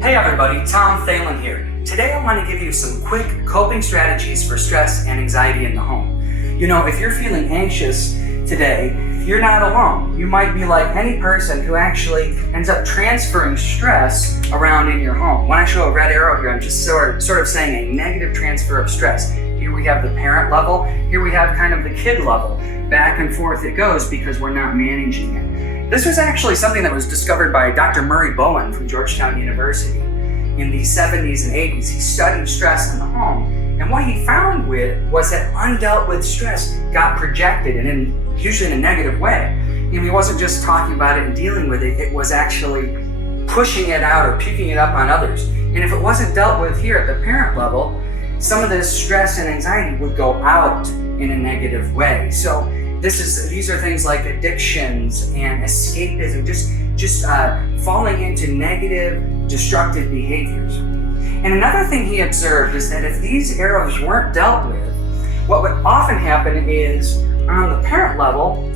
Hey everybody, Tom Thalen here. Today I want to give you some quick coping strategies for stress and anxiety in the home. You know, if you're feeling anxious today, you're not alone. You might be like any person who actually ends up transferring stress around in your home. When I show a red arrow here, I'm just sort of saying a negative transfer of stress. Here we have the parent level, here we have kind of the kid level. Back and forth it goes because we're not managing it. This was actually something that was discovered by Dr. Murray Bowen from Georgetown University in the 70s and 80s. He studied stress in the home, and what he found was that undealt with stress got projected, and usually in a negative way. And he wasn't just talking about it and dealing with it, it was actually pushing it out or puking it up on others. And if it wasn't dealt with here at the parent level, some of this stress and anxiety would go out in a negative way. So these are things like addictions and escapism, just falling into negative, destructive behaviors. And another thing he observed is that if these arrows weren't dealt with, what would often happen is on the parent level,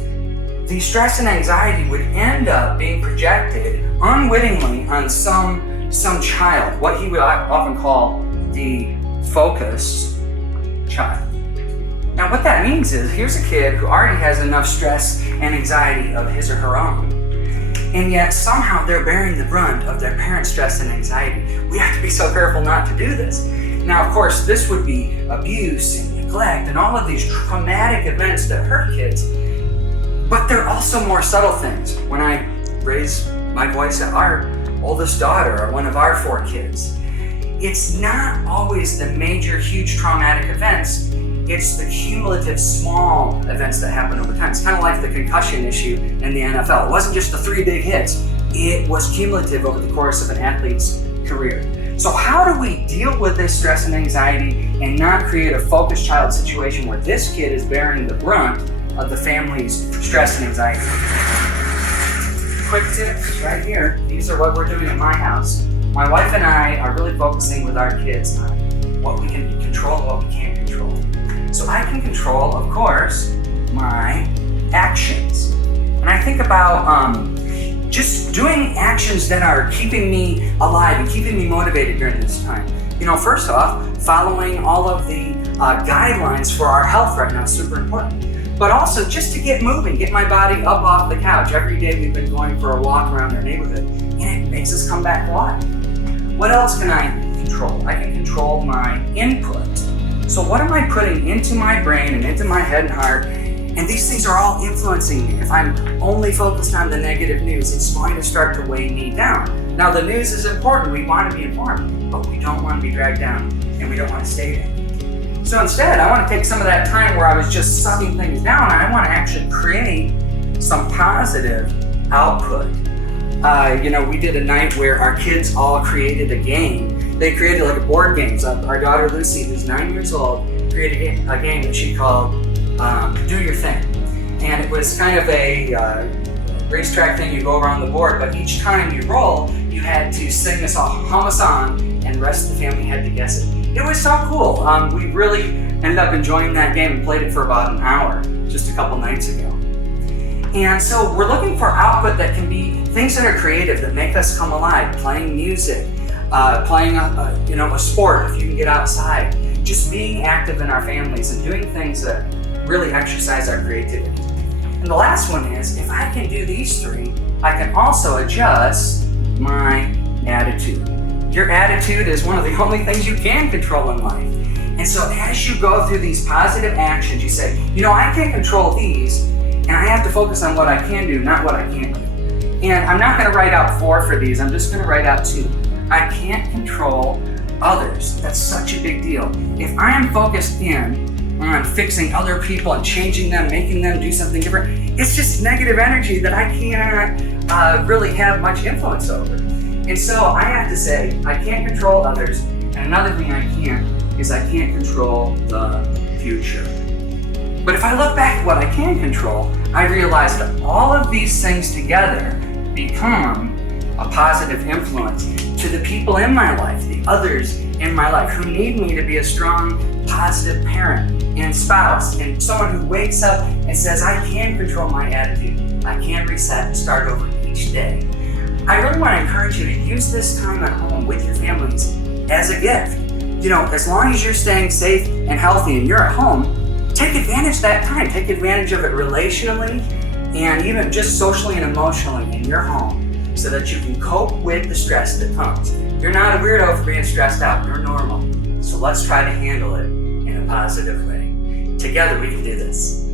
the stress and anxiety would end up being projected unwittingly on some child, what he would often call the focus child. Now what that means is, here's a kid who already has enough stress and anxiety of his or her own, and yet somehow they're bearing the brunt of their parents' stress and anxiety. We have to be so careful not to do this. Now, of course, this would be abuse and neglect and all of these traumatic events that hurt kids, but there are also more subtle things. When I raise my voice at our oldest daughter, or one of our 4 kids, it's not always the major, huge traumatic events. It's the cumulative small events that happen over time. It's kind of like the concussion issue in the NFL. It wasn't just the 3 big hits. It was cumulative over the course of an athlete's career. So how do we deal with this stress and anxiety and not create a focused child situation where this kid is bearing the brunt of the family's stress and anxiety? Quick tips right here. These are what we're doing at my house. My wife and I are really focusing with our kids on what we can control and what we can't control. So I can control, of course, my actions. And I think about just doing actions that are keeping me alive and keeping me motivated during this time. You know, first off, following all of the guidelines for our health right now is super important. But also just to get moving, get my body up off the couch. Every day we've been going for a walk around our neighborhood, and it makes us come back alive. What else can I control? I can control my input. So what am I putting into my brain and into my head and heart? And these things are all influencing me. If I'm only focused on the negative news, it's going to start to weigh me down. Now the news is important, we want to be informed, but we don't want to be dragged down and we don't want to stay there. So instead, I want to take some of that time where I was just sucking things down and I want to actually create some positive output. We did a night where our kids all created a game. They created like a board games. Our daughter Lucy, who's 9 years old, created a game that she called Do Your Thing. And it was kind of a racetrack thing. You go around the board, but each time you roll, you had to sing this song, hum a song, and the rest of the family had to guess it. It was so cool. We really ended up enjoying that game and played it for about an hour just a couple nights ago. And so we're looking for output that can be things that are creative, that make us come alive, playing music, playing a sport if you can get outside, just being active in our families and doing things that really exercise our creativity. And the last one is, if I can do these 3, I can also adjust my attitude. Your attitude is one of the only things you can control in life. And so as you go through these positive actions, you say, I can control these, and I have to focus on what I can do, not what I can't do. And I'm not going to write out 4 for these, I'm just going to write out 2. I can't control others. That's such a big deal. If I am focused in on fixing other people and changing them, making them do something different, it's just negative energy that I cannot really have much influence over. And so I have to say, I can't control others, and another thing I can't is I can't control the future. But if I look back at what I can control, I realize that all of these things together become a positive influence to the people in my life, the others in my life who need me to be a strong, positive parent and spouse, and someone who wakes up and says, I can control my attitude. I can reset and start over each day. I really want to encourage you to use this time at home with your families as a gift. As long as you're staying safe and healthy and you're at home, take advantage of that time. Take advantage of it relationally and even just socially and emotionally in your home so that you can cope with the stress that comes. You're not a weirdo for being stressed out. You're normal. So let's try to handle it in a positive way. Together we can do this.